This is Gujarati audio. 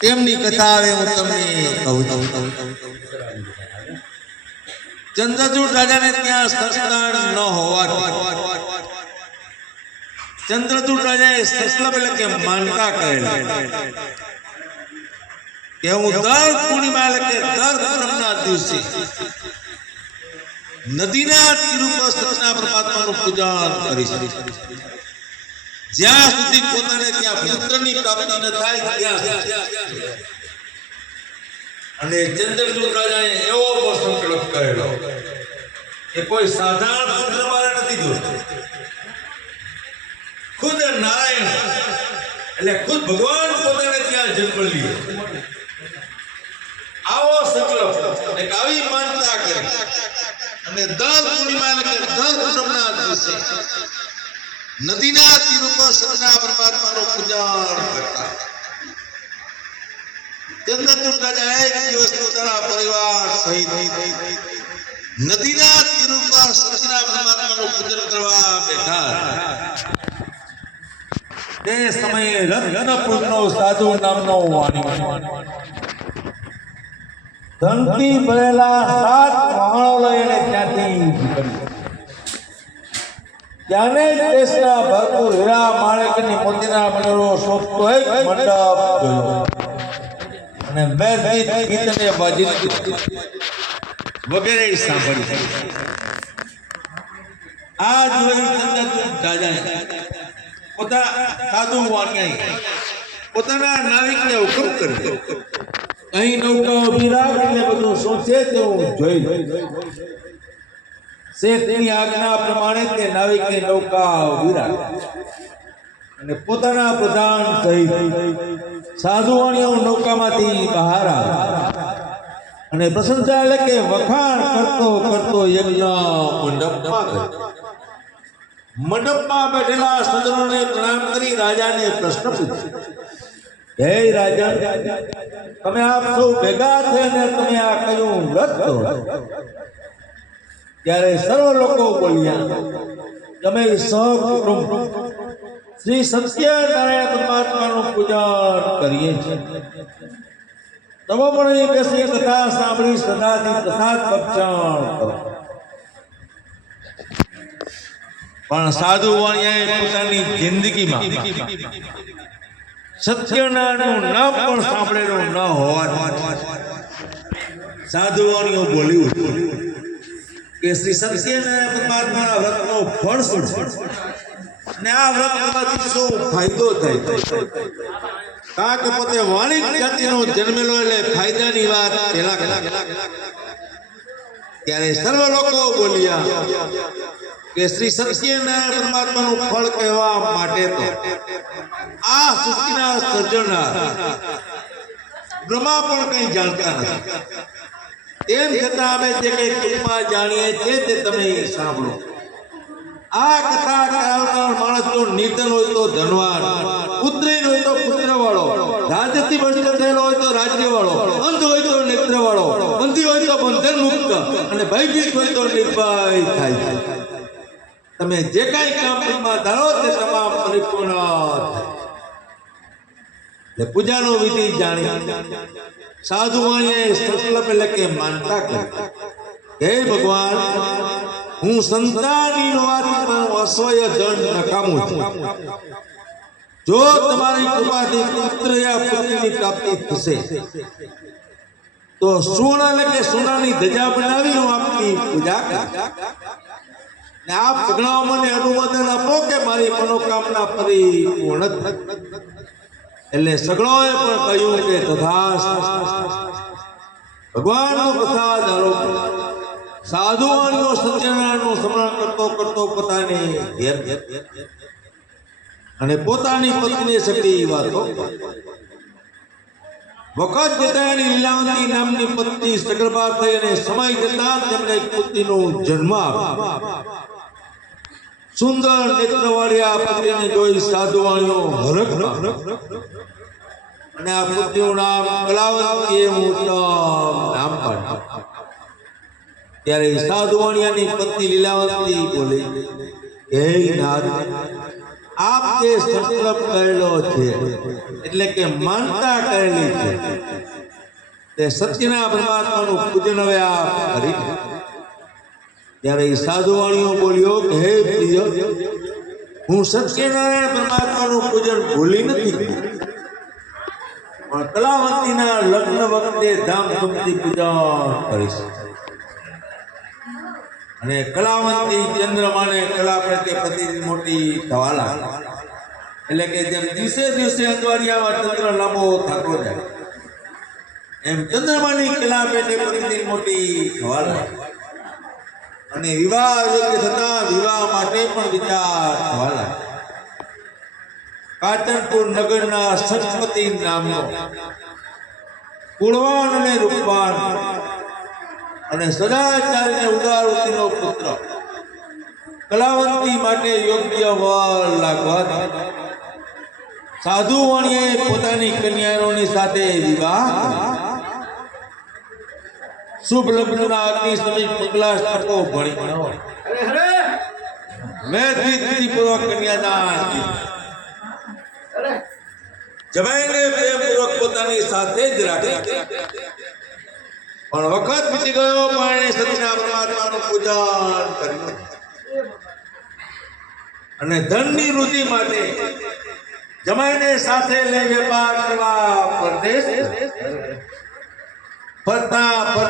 તેમની કથા આવે હું તમને કહું છું. ચંદ્રચૂડ રાજાને ત્યાં સસલાણ ન હોવા ચંદ્રચૂડ રાજાએ સસલમ એટલે કે માનતા કહેલા. કે હું દર પૂર્ણિમા એટલે કે દર પૂનમના દિવસે નદીના તીર ઉપર સચના પરમાત્માનું પૂજન કરીશ. જ્યાં સુધી પોતાને ત્યાં પુત્રની પ્રાપ્તિ ન થાય, ત્યાં અને ચંદ્રચૂડ રાજાએ એવો સંકલ્પ કરેલો કે કોઈ સાધારણ પુત્ર મારે નથી જોતો. ખુદ નારાયણ, એટલે ખુદ ભગવાન પોતાને ત્યાં જન્મ લીધો આવો સંકલ્પ, એક આવી માનતા કરી. અને દર પૂર્ણિમા એટલે દર દિવસે નદીના તીર ઉપર સદના પરમાત્માનો પૂજન કરતા. દિવસ પોતાના પરિવાર નદીના તીર ઉપર સદના પૂજન કરવા બેઠા. તે સમયે રત્નપુરનો સાધુ નામનો વાણી. ધનથી ભરેલા સાત વાહણો લઈને ત્યાંથી ત્યાંને જ દેશના ભરપૂર હીરા માણેકની મોતીના મંડળો શોભતો એક મંડપ જોયો અને બે ગીત ગીતને બાજી વગેરે સાંભળી આ જોઈ ચંદ્રચૂડ દાદા, પોતા સાધુ વાણિયાએ પોતાના નાવિકને હુકમ કર્યો. અહીં નૌકાઓ વિરાટ એટલે બધું સોચે તેવું જોઈ. શેઠની આજ્ઞા પ્રમાણે તે નાવિકની નૌકા વિરા અને પોતાના પ્રધાન સહિત સાધુવાણીઓ નૌકામાંથી બહાર આવ્યા અને પ્રશંસા એટલે કે વખાણ કરતો કરતો યજ્ઞ મંડપમાં ગયો મંડપમાં બેઠેલા સજ્જનોને પ્રણામ કરી રાજાને પ્રશ્ન પૂછ્યો હે રાજા, તમે આપ સૌ ભેગા થઈને તમે આ કયું વ્રત કરો? ત્યારે સર્વ લોકો બોલ્યા, તમે સહકુટુંબ શ્રી સત્યનારાયણ પરમાત્માનું પૂજન કરીએ છીએ. તમે પણ અહીં બેસી કથા સાંભળી સદાથી પ્રસાદ પક્ષણ કરો. પણ સાધુ વાણિયાએ પોતાની જિંદગીમાં સત્યનારાયણનું નામ પણ સાંભળેલું ન હોવાથી સાધુ વાણીઓ બોલ્યું કે શ્રી સત્યનારાયણ પરમાત્માના વ્રતનો ફળ શું છે ને આ વ્રત કરવાથી શું ફાયદો થાય. કારણ કે પોતે વાણિક જાતિનો જન્મેલો એટલે ફાયદાની વાત પેલા ત્યારે સર્વ લોકો બોલ્યા કે શ્રી સત્યનારાયણ પરમાત્માનું ફળ કહેવા માટે તો આ સૃષ્ટિના સર્જનાર બ્રહ્મા પણ કંઈ જાણતા નથી. તેમ છતાં અમે જે કંઈ ટૂંકમાં જાણીએ છીએ તે તમે સાંભળો. આ કથા કરાવનાર માણસ જો નિધન હોય તો ધનવાન પુત્રહીન હોય તો પુત્ર વાળો રાજ્યથી ભ્રષ્ટ થયેલો હોય તો રાજ્ય વાળો અંધ હોય તો નેત્ર વાળો બંધી હોય તો બંધન મુક્ત અને ભયભીત હોય તો નિર્ભય થાય. છે તમે જે કાંઈ કામ ટૂંકમાં ધારો તે તમામ પરિપૂર્ણ થાય. એટલે પૂજાનો વિધિ જાણી સાધુ વાણીએ સસલપ એટલે કે માનતા કરી હે ભગવાન, હું સંતાની હોવાથી પણ અસહ્ય દંડ નકામું છું. જો તમારી કૃપાથી પુત્ર યા પુત્રની પ્રાપ્તિ થશે, તો સોના એટલે કે સોનાની ધજા બનાવી હું આપની પૂજા ને આપ સગણાઓ મને અનુમોદન આપો કે મારી મનોકામના પરિપૂર્ણ થાય એટલે સગડાઓએ પણ કહ્યું કે તથાસ્તુ. ભગવાનનો પ્રસાદ આરોપ સાધુઓનો સત્યનારાયણનું સ્મરણ કરતો કરતો પોતાની ઘેર અને પોતાની પત્ની સગડી વાતો વખત જતા એની લીલાવતી નામની પત્ની સગર્ભા થઈ અને સમય જતા તેમને પુત્રીનો જન્મ આવ્યો. સુંદર નેત્રવાળી આ પત્રીને જોઈ સાધુવાણીઓ હરખ અને આ પુત્રીનું નામ કલાવતી ઉત્તમ નામ પાડ્યું. ત્યારે સાધુવાણિયાની પત્ની લીલાવતી બોલી, હે નાથ, આપ જે સંકલ્પ કરેલો છે, એટલે કે માનતા કરેલી છે, તે સત્યના પરમાત્માનું પૂજન હવે આપ કરી ત્યારે સાધુવાણીઓ બોલ્યો કે, હે પ્રિય, હું સત્યનારાયણ પરમાત્માનું પૂજન ભૂલી નથી પણ કલાવતીના લગ્ન વખતે ધામધૂમથી પૂજન કરીશ. અને કલાવંતી ચંદ્રમાને કલા પ્રત્યે પ્રતિદિન મોટી થવા એટલે કે જેમ દિવસે દિવસે અંજવાળિયામાં ચંદ્ર લાંબો થતો જાય, એમ ચંદ્રમાની કલા પેટે પ્રતિદિન મોટી થવા લાગે. અને વિવાહ યોગ્ય થતા વિવાહ માટે પણ વિચાર થવા કાતરપુર નગરના સરસ્વતી નામનો. કુળવાન અને રૂપવાન. અને સદાચાર ઉદારવતીનો પુત્ર. કલાવંતી માટે યોગ્ય વર લાગવા. સાધુ વાણીએ પોતાની કન્યાઓની સાથે વિવાહ. શુભ લગ્નના અગ્નિ સમીપ મંગલા તકો ભણી ન હોય. મેં પૂર્વક કન્યાદાન. જમાઈને પ્રેમપૂર્વક પોતાની સાથે જ રાખી. પણ વખત વીતી ગયો પણ એણે સતીના પરમાત્માનું પૂજન કર્યું. અને ધનની વૃદ્ધિ માટે જમાઈને સાથે લઈ વેપાર કરવા પરદેશ ફરતા ફરતા